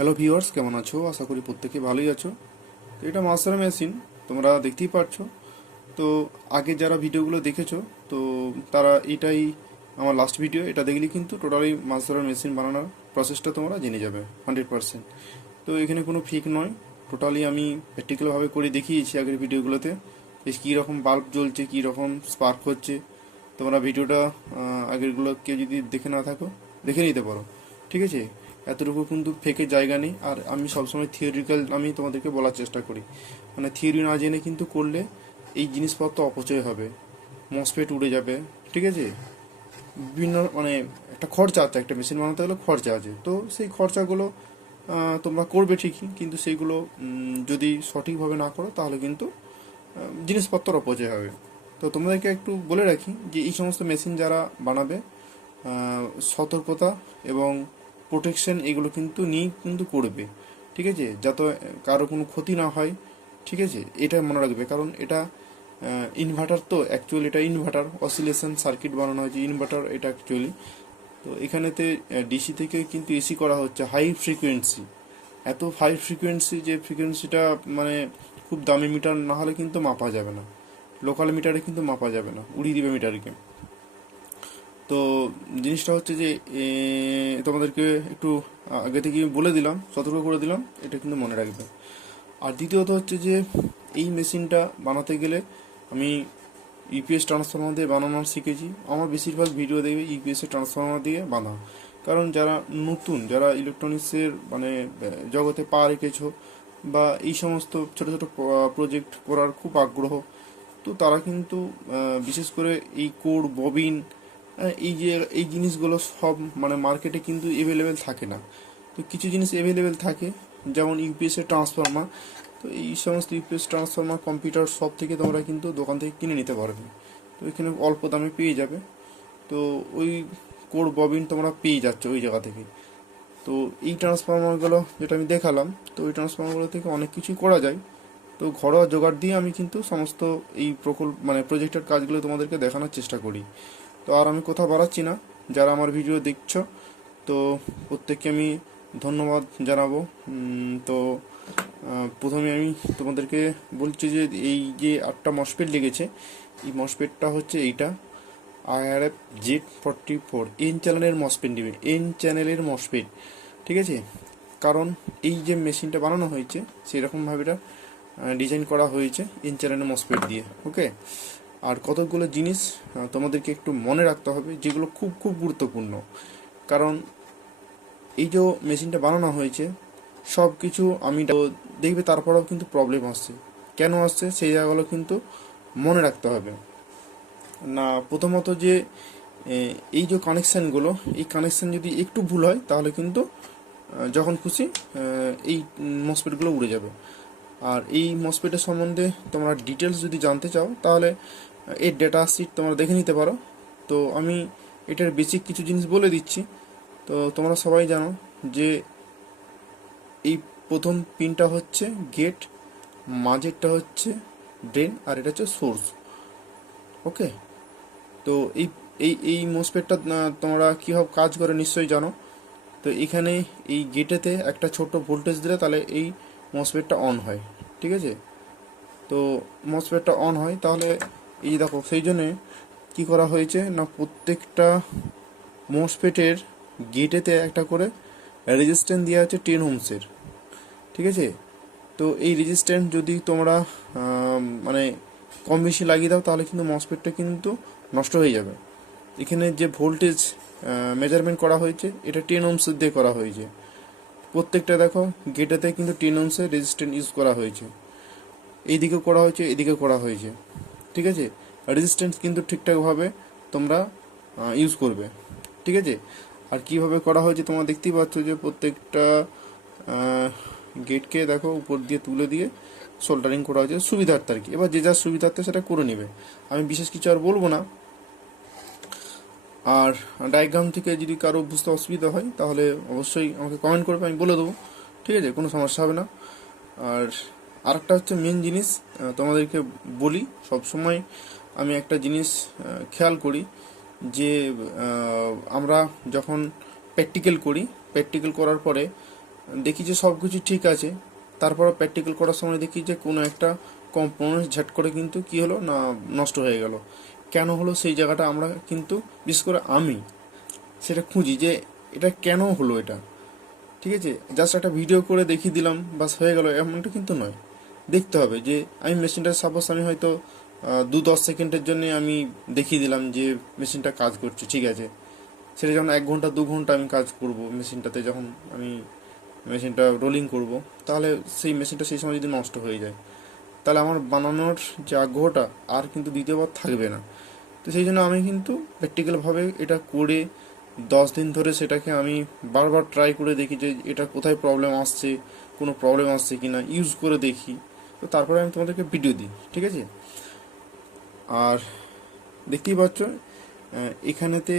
Hello viewers, কেমন আছো? আশা করি প্রত্যেকে ভালোই আছো। তো এটা মাস্টার মেশিন, তোমরা দেখতেই পাচ্ছো। তো আগে যারা ভিডিওগুলো দেখেছো, তো তারা এটাই আমার লাস্ট ভিডিও। এটা দেখলে কিন্তু টোটালি মাস্টার মেশিন বানানোর প্রসেসটা তোমরা জেনে যাবে 100%। তো এখানে কোনো ফিক নয়, টোটালি আমি প্র্যাকটিক্যালভাবে করে দেখিয়েছি আগের ভিডিওগুলোতে যে কীরকম বাল্ব জ্বলছে, কীরকম স্পার্ক হচ্ছে। তোমরা ভিডিওটা আগেরগুলো কেউ যদি দেখে না থাকো, দেখে নিতে পারো, ঠিক আছে? এতটুকু কিন্তু ফেকের জায়গা নেই। আর আমি সবসময় থিওরিক্যাল আমি তোমাদেরকে বলার চেষ্টা করি, মানে থিওরি না জেনে কিন্তু করলে এই জিনিসপত্র অপচয় হবে, মসপেট উড়ে যাবে, ঠিক আছে? বিভিন্ন মানে একটা খরচা আছে, একটা মেশিন বানাতে গেলে খরচা আছে। তো সেই খরচাগুলো তোমরা করবে ঠিকই, কিন্তু সেইগুলো যদি সঠিকভাবে না করো তাহলে কিন্তু জিনিসপত্র অপচয় হবে। তো তোমাদেরকে একটু বলে রাখি যে এই সমস্ত মেশিন যারা বানাবে, সতর্কতা এবং প্রোটেকশন এগুলো কিন্তু নিয়ে কিন্তু করবে, ঠিক আছে? যাতে কারো কোনো ক্ষতি না হয়, ঠিক আছে? এটা মনে রাখবে, কারণ এটা ইনভার্টার। তো অ্যাকচুয়ালি এটা ইনভার্টার অসিলেশন সার্কিট বানানো হয়েছে, ইনভার্টার এটা অ্যাকচুয়ালি। তো এখানেতে ডিসি থেকে কিন্তু এসি করা হচ্ছে হাই ফ্রিকোয়েন্সি। এত হাই ফ্রিকোয়েন্সি যে ফ্রিকোয়েন্সিটা মানে খুব দামি মিটার না হলে কিন্তু মাপা যাবে না, লোকাল মিটারে কিন্তু মাপা যাবে না, উড়িয়ে দিবে মিটারকে। তো জিনিসটা হচ্ছে যে তোমাদেরকে একটু আগে থেকে বলে দিলাম, সতর্ক করে দিলাম, এটা কিন্তু মনে রাখবে। আর দ্বিতীয়ত হচ্ছে যে এই মেশিনটা বানাতে গেলে আমি ইউপিএস ট্রান্সফরমার দিয়ে বানানো শিখেছি। আমার বেশিরভাগ ভিডিও দেখবে ইউপিএস ট্রান্সফরমার দিয়ে বাঁধা। কারণ যারা নতুন, যারা ইলেকট্রনিক্সের মানে জগতে পা রেখেছো বা এই সমস্ত ছোট ছোট প্রজেক্ট করার খুব আগ্রহ, তো তারা কিন্তু বিশেষ করে এই কোর ববিন, এই যে এই জিনিসগুলো সব মানে মার্কেটে কিন্তু এভেলেবেল থাকে না। তো কিছু জিনিস এভেলেবেল থাকে, যেমন ইউপিএস এর ট্রান্সফরমার। তো এই সমস্ত ইউপিএস ট্রান্সফরমার কম্পিউটার সব থেকে তোমরা কিন্তু দোকান থেকে কিনে নিতে পারবে। তো এখানে অল্প দামে পেয়ে যাবে। তো ওই কোর ববিন তোমরা পেয়ে যাচ্ছ ওই জায়গা থেকে। তো এই ট্রান্সফরমারগুলো যেটা আমি দেখালাম, তো ওই ট্রান্সফরমারগুলো থেকে অনেক কিছুই করা যায়। তো ঘরোয়া জোগাড় দিয়ে আমি কিন্তু সমস্ত এই প্রকল্প মানে প্রজেক্টের কাজগুলো তোমাদেরকে দেখানোর চেষ্টা করি। তো আর আমি কোথাও বাড়াচ্ছি না, যারা আমার ভিডিও দেখছো তো প্রত্যেককে আমি ধন্যবাদ জানাবো। তো প্রথমে আমি তোমাদেরকে বলছি যে এই যে 8টা মসপেট লেগেছে, এই মসপেটটা হচ্ছে এইটা IRF Z44 এন চ্যানেলের মসপেট নেবে, এন চ্যানেলের মসপেট, ঠিক আছে? কারণ এই যে মেশিনটা বানানো হয়েছে সেরকমভাবে এটা ডিজাইন করা হয়েছে এন চ্যানেলের মসপেট দিয়ে, ওকে? আর কতগুলো জিনিস তোমাদেরকে একটু মনে রাখতে হবে, যেগুলো খুব খুব গুরুত্বপূর্ণ। কারণ এই যে মেশিনটা বানানো হয়েছে সব কিছু আমি দেখবে, তারপরেও কিন্তু প্রবলেম আসছে। কেন আসছে সেই জায়গাগুলো কিন্তু মনে রাখতে হবে না। প্রথমত যে এই যে কানেকশানগুলো, এই কানেকশান যদি একটু ভুল হয় তাহলে কিন্তু যখন খুশি এই মসপেটগুলো উড়ে যাবে। আর এই মসপেটের সম্বন্ধে তোমরা ডিটেলস যদি জানতে চাও তাহলে এর ডেটা শিট তোমরা দেখে নিতে পারো। তো আমি এটার বেসিক কিছু জিনিস বলে দিচ্ছি। তো তোমরা সবাই জানো যে এই প্রথম পিনটা হচ্ছে গেট, মাঝেরটা হচ্ছে ড্রেন, আর এটা হচ্ছে সোর্স, ওকে? তো এই এই এই মসপেটটা তোমরা কীভাবে কাজ করে নিশ্চয়ই জানো। তো এখানে এই গেটেতে একটা ছোট ভোল্টেজ দিলে তাহলে এই মসপেটটা অন হয়, ঠিক আছে? তো মসফেটটা অন হয়, তাহলে এই দেখো সেই জন্যে কী করা হয়েছে না, প্রত্যেকটা মসফেটের গেটেতে একটা করে রেজিস্ট্যান্স দেওয়া আছে 10 ওহমসের, ঠিক আছে? তো এই রেজিস্ট্যান্স যদি তোমরা মানে কম বেশি লাগিয়ে দাও তাহলে কিন্তু মসফেটটা কিন্তু নষ্ট হয়ে যাবে। এখানে যে ভোল্টেজ মেজারমেন্ট করা হয়েছে এটা 10 ওহমসের দিয়ে করা হয়েছে। প্রত্যেকটা দেখো গেটেতে কিন্তু 10 ওহমসের রেজিস্ট্যান্স ইউজ করা হয়েছে, এইদিকে করা হয়েছে, এদিকে করা হয়েছে, ঠিক আছে? রেজিস্ট্যান্স কিন্তু ঠিকঠাকভাবে তোমরা ইউজ করবে, ঠিক আছে? আর কিভাবে করা হয়েছে তোমরা দেখতেই পাচ্ছ যে প্রত্যেকটা গেটকে দেখো উপর দিয়ে তুলে দিয়ে সোল্ডারিং করা হয়েছে সুবিধার্থে আর কি। এবার যে যার সুবিধার্থে সেটা করে নেবে, আমি বিশেষ কিছু আর বলবো না। আর ডায়াগ্রাম থেকে যদি কারো বুঝতে অসুবিধা হয় তাহলে অবশ্যই আমাকে কমেন্ট করবে, আমি বলে দেবো, ঠিক আছে? কোনো সমস্যা হবে না। আর আরেকটা হচ্ছে মেন জিনিস তোমাদেরকে বলি, সবসময় আমি একটা জিনিস খেয়াল করি যে আমরা যখন প্র্যাকটিক্যাল করি, প্র্যাকটিক্যাল করার পরে দেখি যে সব কিছু ঠিক আছে, তারপর প্র্যাকটিক্যাল করার সময় দেখি যে কোনো একটা কম্পোনেন্ট ঝট করে কিন্তু কি হলো না, নষ্ট হয়ে গেল। কেন হলো সেই জায়গাটা আমরা কিন্তু, বিশেষ করে আমি সেটা খুঁজি যে এটা কেন হলো এটা। ঠিক আছে, জাস্ট একটা ভিডিও করে দেখিয়ে দিলাম বাস হয়ে গেল এমনটা কিন্তু নয়। দেখতে হবে যে আমি মেশিনটা, সাপোজ আমি হয়তো 2-10 সেকেন্ডের জন্য আমি দেখিয়ে দিলাম যে মেশিনটা কাজ করছে, ঠিক আছে। সেটা যখন 1 ঘন্টা 2 ঘন্টা আমি কাজ করব মেশিনটাতে, যখন আমি মেশিনটা রোলিং করব, তাহলে সেই মেশিনটা সেই সময় যদি নষ্ট হয়ে যায়, তাহলে আমার বানানোর যে আগ্রহটা আর কিন্তু দ্বিতীয়বার থাকবে না। তো সেই জন্য আমি কিন্তু প্র্যাকটিক্যালভাবে এটা করে 10 দিন ধরে সেটাকে আমি বারবার ট্রাই করে দেখি যে এটা কোথায় প্রবলেম আসছে, কোনো প্রবলেম আসছে কি না, ইউজ করে দেখি। তো তারপরে আমি তোমাদেরকে ভিডিও দিই, ঠিক আছে। আর দেখতেই পাচ্ছ এখানেতে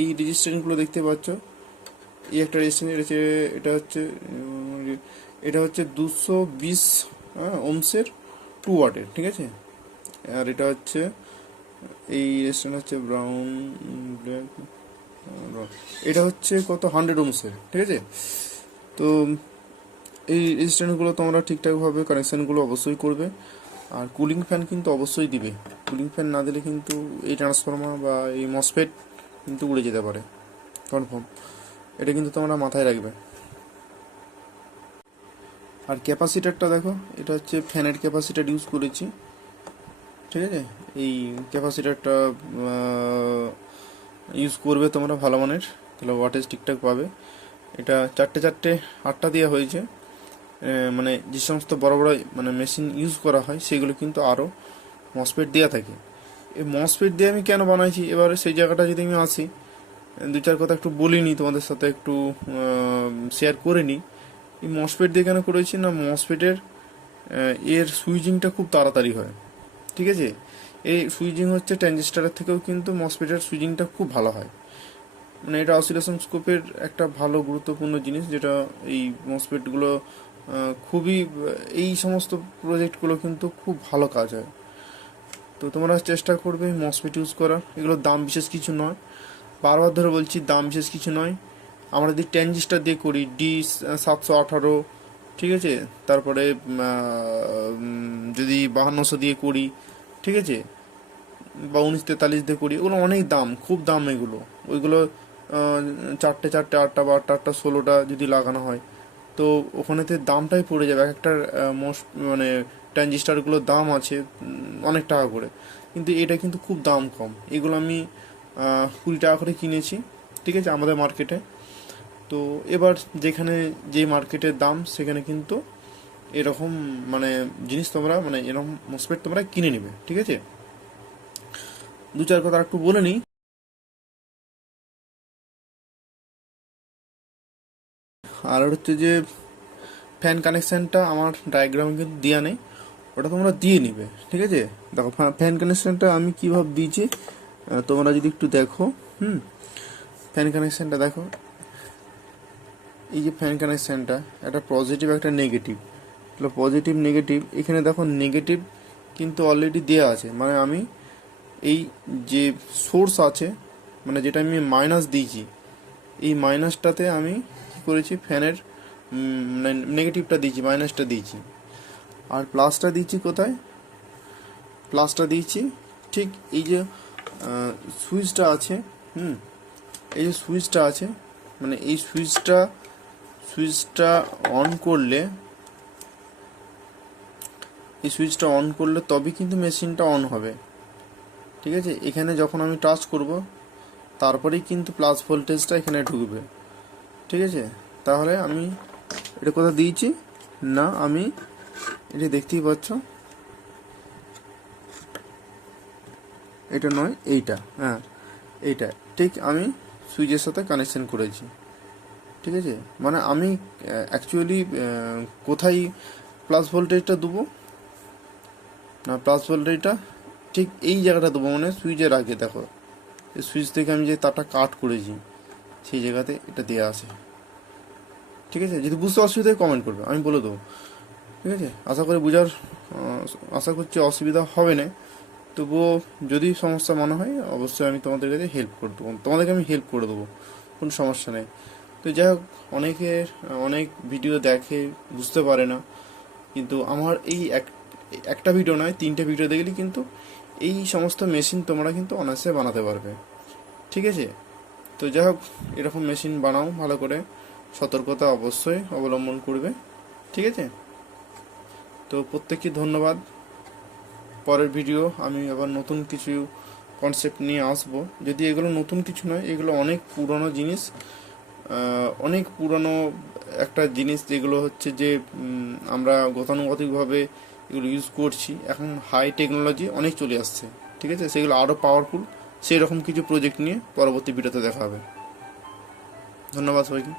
এই রেজিস্ট্রেশনগুলো দেখতে পাচ্ছ। এই একটা রেজিস্ট্রেশন, এটা হচ্ছে 220 ওমসের 2 ওয়াটের, ঠিক আছে। আর এটা হচ্ছে, এই রেজিস্ট্রেশন হচ্ছে ব্রাউন ব্ল্যাক, এটা হচ্ছে কত 100 ওমসের, ঠিক আছে। তো এই রেজিস্ট্যান্সগুলো তোমরা ঠিকঠাকভাবে কানেকশানগুলো অবশ্যই করবে। আর কুলিং ফ্যান কিন্তু অবশ্যই দিবে। কুলিং ফ্যান না দিলে কিন্তু এই ট্রান্সফর্মার বা এই মসফেট কিন্তু উড়ে যেতে পারে, কনফার্ম। এটা কিন্তু তোমরা মাথায় রাখবে। আর ক্যাপাসিটারটা দেখো, এটা হচ্ছে ফ্যানের ক্যাপাসিটার ইউজ করেছি, ঠিক আছে। এই ক্যাপাসিটারটা ইউজ করবে তোমরা ভালো মানের, তাহলে ওয়াটেজ ঠিকঠাক পাবে। এটা 4-4-8টা দেওয়া হয়েছে। মানে যে সমস্ত বড় বড় মানে মেশিন ইউজ করা হয় সেগুলো কিন্তু আরও মসফেট দেওয়া থাকে। এই মসফেট দিয়ে আমি কেন বানাইছি, এবারে সেই জায়গাটা যদি আমি আসি, 2-4 কথা একটু বলিনি তোমাদের সাথে, একটু শেয়ার করে নিই। এই মসফেট দিয়ে কেন করেছি না, মসফেটের এর সুইচিংটা খুব তাড়াতাড়ি হয়, ঠিক আছে। এই সুইচিং হচ্ছে ট্রানজিস্টারের থেকেও কিন্তু মসফেটের সুইচিংটা খুব ভালো হয়। মানে এটা অসিলেশন স্কোপের একটা ভালো গুরুত্বপূর্ণ জিনিস, যেটা এই মসফেটগুলো খুবই, এই সমস্ত প্রজেক্টগুলো কিন্তু খুব ভালো কাজ হয়। তো তোমরা চেষ্টা করবে মসফেট ইউজ করার। এগুলোর দাম বিশেষ কিছু নয়, বারবার ধরে বলছি দাম বিশেষ কিছু নয়। আমরা যদি ট্রানজিস্টার দিয়ে করি D718, ঠিক আছে, তারপরে যদি 5200 দিয়ে করি, ঠিক আছে, বা 1943 দিয়ে করি, ওগুলো অনেক দাম, খুব দাম এগুলো। ওইগুলো 4-4 8টা বা 8টা 16টা যদি লাগানো হয়, তো ওখানেতে দামটাই পড়ে যাবে। এক একটা মানে ট্রানজিস্টারগুলোর দাম আছে অনেক টাকা করে, কিন্তু এটা কিন্তু খুব দাম কম। এগুলো আমি 20 টাকা করে কিনেছি, ঠিক আছে, আমাদের মার্কেটে। তো এবার যেখানে যে মার্কেটের দাম, সেখানে কিন্তু এরকম মানে জিনিস তোমরা, মানে এরকম মসফেট তোমরা কিনে নেবে, ঠিক আছে। 2-4 কথা একটু বলে নিই। আর হচ্ছে যে ফ্যান কানেকশানটা আমার ডায়াগ্রামে কিন্তু দেওয়া নেই, ওটা তোমরা দিয়ে নিবে, ঠিক আছে। দেখো ফ্যান কানেকশানটা আমি কীভাবে দিয়েছি, তোমরা যদি একটু দেখো। ফ্যান কানেকশানটা দেখো, এই যে ফ্যান কানেকশানটা, একটা পজিটিভ একটা নেগেটিভ, তাহলে পজিটিভ নেগেটিভ, এখানে দেখো নেগেটিভ কিন্তু অলরেডি দেওয়া আছে। মানে আমি এই যে সোর্স আছে, মানে যেটা আমি মাইনাস দিয়েছি, এই মাইনাসটাতে আমি কী করেছি, ফ্যানের নেগেটিভটা দিয়েছি, মাইনাসটা দিয়েছি। আর প্লাসটা দিয়েছি কোথায়, প্লাসটা দিয়েছি ঠিক এই যে সুইচটা আছে, এই যে সুইচটা আছে, মানে এই সুইচটা অন করলে, এই সুইচটা অন করলে তবে কিন্তু মেশিনটা অন হবে, ঠিক আছে। এখানে যখন আমি টাচ করব, তারপরেই কিন্তু প্লাস ভোল্টেজটা এখানে ঢুকবে, ঠিক আছে। তাহলে আমি এটা কোথাও দিয়েছি না, আমি এটা দেখতেই পাচ্ছ, এটা নয়, এইটা, হ্যাঁ এইটা, ঠিক আমি সুইচের সাথে কানেকশন করেছি, ঠিক আছে। মানে আমি অ্যাকচুয়ালি কোথায় প্লাস ভোল্টেজটা দেবো না, প্লাস ভোল্টেজটা ঠিক এই জায়গাটা দেবো, মানে সুইচের আগে দেখো, এই সুইচ থেকে আমি যে তারটা কাট করেছি সেই জায়গাতে এটা দেওয়া আছে, ঠিক আছে। যদি বুঝতে অসুবিধা হয় কমেন্ট করবে, আমি বলে দেবো, ঠিক আছে। আশা করি আশা করছি অসুবিধা হবে না। তবুও যদি সমস্যা মনে হয় অবশ্যই আমি তোমাদের কাছে হেল্প করে দেবো, তোমাদেরকে আমি হেল্প করে দেবো, কোনো সমস্যা নেই। তো যাই হোক, অনেক ভিডিও দেখে বুঝতে পারে না, কিন্তু আমার এই একটা ভিডিও নয়, 3টে ভিডিও দেখলে কিন্তু এই সমস্ত মেশিন তোমরা কিন্তু অনায়াসে বানাতে পারবে। ঠিক আছে? তো যাই হোক, এরকম মেশিন বানাও ভালো করে, সতর্কতা অবশ্যই অবলম্বন করবে। ঠিক আছে? তো প্রত্যেককে ধন্যবাদ। পরের ভিডিও আমি আবার নতুন কিছু কনসেপ্ট নিয়ে আসবো। যদি এগুলো নতুন কিছু নয়, এগুলো অনেক পুরনো জিনিস, অনেক পুরনো একটা জিনিস, যেগুলো হচ্ছে যে আমরা গতানুগতিকভাবে এগুলো ইউজ করছি। এখন হাই টেকনোলজি অনেক চলে আসছে। ঠিক আছে? সেগুলো আরও পাওয়ারফুল, সেই রকম কিছু প্রজেক্ট নিয়ে পরবর্তী ভিডিওতে দেখা হবে। ধন্যবাদ সবাইকে।